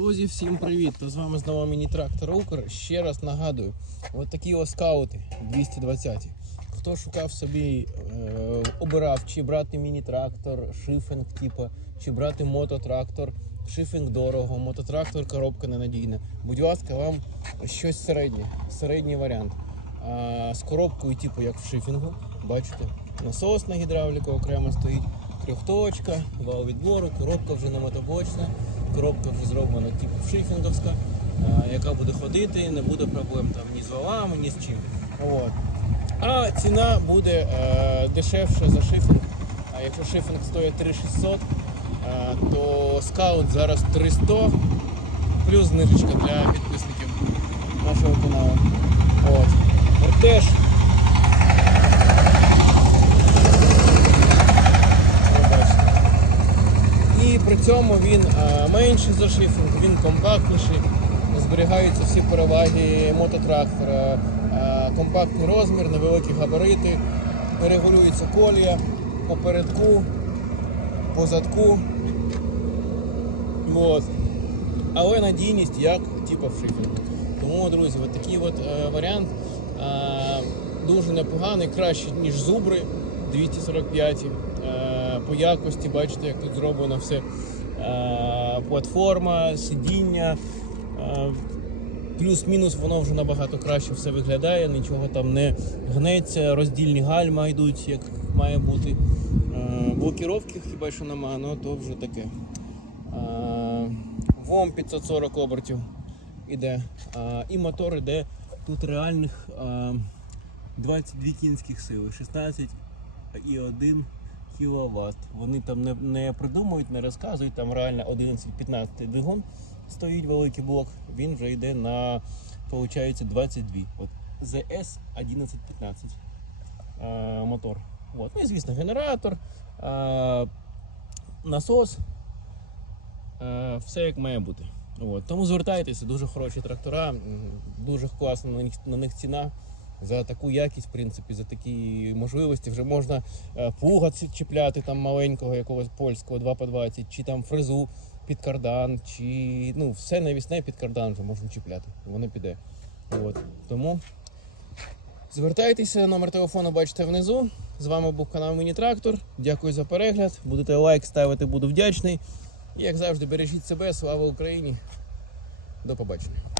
Друзі, всім привіт! То з вами знову міні-трактор Укр. Ще раз нагадую, от такі ось скаути 220. Хто шукав собі, е, обирав, чи брати міні-трактор, шифінг, типу, чи брати мототрактор, шифінг дорого, мототрактор, коробка ненадійна. Будь ласка, вам щось середнє, середній варіант. А, з коробкою, типу, як в шифінгу, бачите, насос на гідравліку окремо стоїть, трьохточка, вал відбору, коробка вже не мотоблочна, коробка вже зроблена типу шифінговська, яка буде ходити, не буде проблем там ні з валами, ні з чим. От. А ціна буде е, дешевше за шифінг. А якщо шифінг стоїть 3600, е, то скаут зараз 300 плюс знижечка для підписників нашого каналу. От. Теж. Ви бачите. І при цьому він е, менший за шифінг, він компактніший, зберігаються всі переваги мототрактора, е, компактний розмір, невеликі габарити, регулюється колія по передку, по задку. От. Але надійність як типу в шифінгу. Тому, друзі, от такий от, е, варіант дуже непоганий, кращий, ніж зубри 245. Е, по якості, бачите, як тут зроблено все. Е, платформа, сидіння. Е, Плюс-мінус воно вже набагато краще все виглядає, нічого там не гнеться, роздільні гальма йдуть, як має бути. Е, блокіровки хіба що нема, ну то вже таке. ВОМ 540 обертів іде. І мотор іде тут реальних е, 22 кінських сили, 16,1 кВт. Вони там не, не придумують, не розказують, там реально 11-15 двигун стоїть великий блок, він вже йде на виходить, 22. От ZS 1115 е, мотор. От. Ну і звісно, генератор, е, насос, е, все як має бути. От. Тому звертайтеся, дуже хороші трактора, дуже класна на них, на них ціна. За таку якість, в принципі, за такі можливості вже можна е, плуга чіпляти там маленького якогось польського 2 по 20, чи там фрезу під кардан, чи ну все навісне під кардан вже можна чіпляти. Воно піде. От. Тому звертайтеся, номер телефону бачите внизу. З вами був канал Міні Трактор. Дякую за перегляд. Будете лайк ставити, буду вдячний. І як завжди, бережіть себе, слава Україні. До побачення.